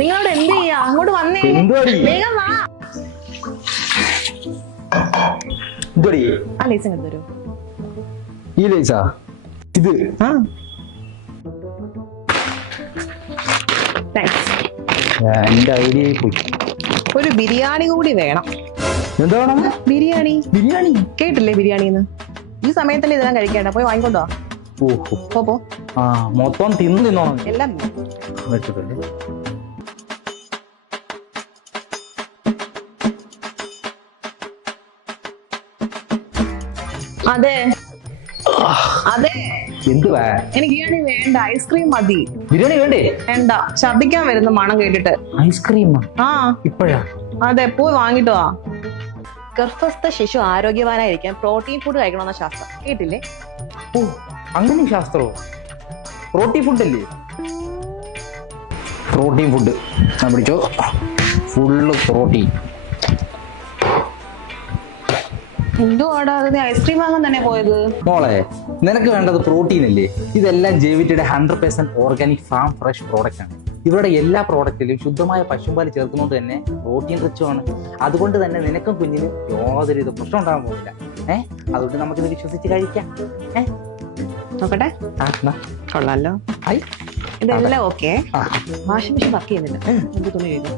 നിങ്ങളോട് എന്ത് ചെയ്യാ? അങ്ങോട്ട് വന്നേ, വേഗം വാ. ആ ലൈസ് ഇങ്ങോട്ട് തരൂ. ഈ ലൈസാ ഇത്? എന്റെ ഐഡിയ പോയി. ഒരു ബിരിയാണി കൂടി വേണം. എന്താണ് ബിരിയാണി? ബിരിയാണി കേട്ടില്ലേ ബിരിയാണിന്ന്? ഈ സമയത്തല്ലേ ഇതെല്ലാം കഴിക്കേണ്ട. പോയി വാങ്ങിക്കൊണ്ടോ. പോ. ആ മൊത്തം തിന്നോ എല്ലാം. അതെ അതെ, എന്തുവാ? എനിക്ക് ബിരിയാണി വേണ്ട, ഐസ്ക്രീം മതി. ബിരിയാണി വേണ്ടേ? വേണ്ട, ഛർദിക്കാൻ വരുന്ന മണം കേട്ടിട്ട്. ഐസ്ക്രീം? ആ ഇപ്പോഴാ? അതെ, പോയി വാങ്ങിട്ടോ. ഗർഭസ്ഥ ശിശു ആരോഗ്യവാനായിരിക്കാൻ പ്രോട്ടീൻ ഫുഡ് കഴിക്കണമെന്ന ശാസ്ത്രം കേട്ടില്ലേ? ഓ അങ്ങനെ ശാസ്ത്രമോ? പ്രോട്ടീൻ ഫുഡ് അല്ലേ? പ്രോട്ടീൻ ഫുഡ് ഞാൻ പിടിച്ചോ. Full protein. എന്തുവാടാ നീ ഐസ്ക്രീം വാങ്ങാൻ തന്നെ പോയത്? മോളെ, നിനക്ക് വേണ്ടത് പ്രോട്ടീൻ അല്ലേ? ഇതെല്ലാം ജൈവിറ്റിയുടെ 100% ഓർഗാനിക് ഫാം ഫ്രഷ് പ്രോഡക്റ്റ് ആണ്. ഇവരുടെ എല്ലാ പ്രോഡക്റ്റിലും ശുദ്ധമായ പശുമ്പാൽ ചേർക്കുന്നതുകൊണ്ട് തന്നെ പ്രോട്ടീൻ റിച്ചുമാണ്. അതുകൊണ്ട് തന്നെ നിനക്കും കുഞ്ഞിനും യാതൊരു പ്രശ്നം ഉണ്ടാകാൻ പോകില്ല. അതുകൊണ്ട് നമുക്കിത് വിശ്വസിച്ച് കഴിക്കാം. നോക്കട്ടെ. കൊള്ളാലോ. ഇതെല്ലാം ഓക്കെ. വാഷിംഗ് മെഷീൻ വർക്ക് ചെയ്യുന്നില്ല. തുണി കേട്ടോ.